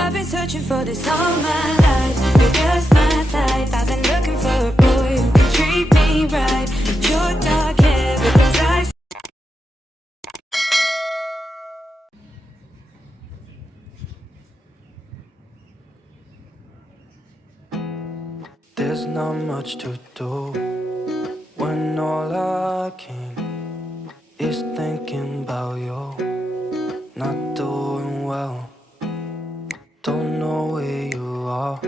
I've been searching for this all my life. You're just my type. I've been looking for a boy who can treat me right. Your dark hair because I. There's not much to do when all I can is thinking about you. Not doing well, don't know where you are,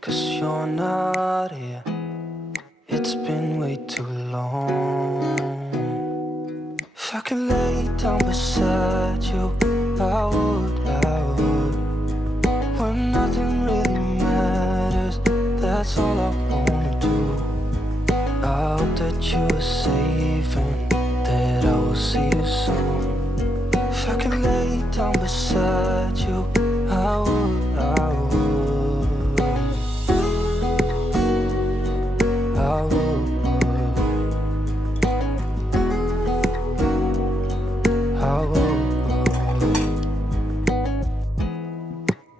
'cause you're not here. It's been way too long. If I could lay down beside you, I would. When nothing really matters, that's all I wanna do. I hope that you are safe and that I will see you soon. If I could lay down beside you, I would.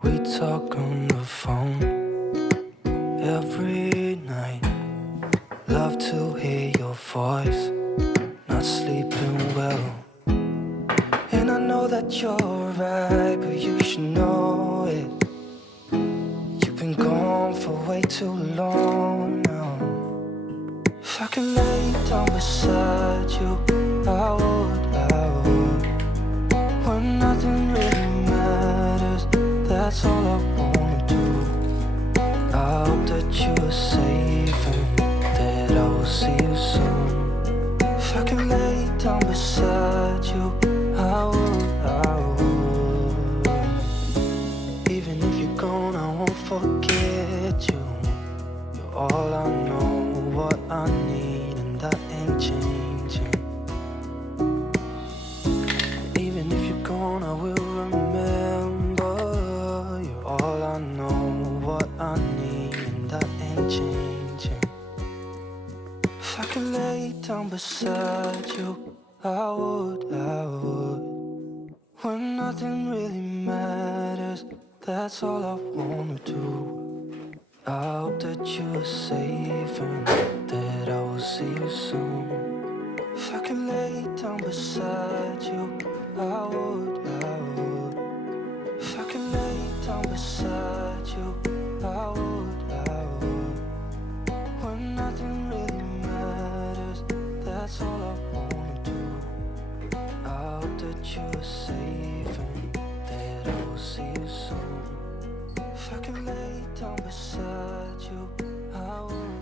We talk on the phone every night. Love to hear your voice. Not sleeping well, and I know that you're right, but you should know it. You've been gone for way too long now. If I could lay down beside you, I would. When nothing really matters, that's all I wanna do. I hope that you are safe and that I will see you soon. If I could lay down beside you, I would. Even if you're gone, I won't forget you. You're all I know, what I need, and that ain't changing. Even if you're gone, I will remember. You're all I know, what I need, and that ain't changing. If I could lay down beside you, I would. When nothing really matters, that's all I wanna do. I hope that you are safe and that I will see you soon. If I could lay down beside you, I would. If I could lay down beside you, I would. When nothing really matters, that's all I wanna do. I hope that you are safe and that I will see you soon. If I could lay down beside you, I would.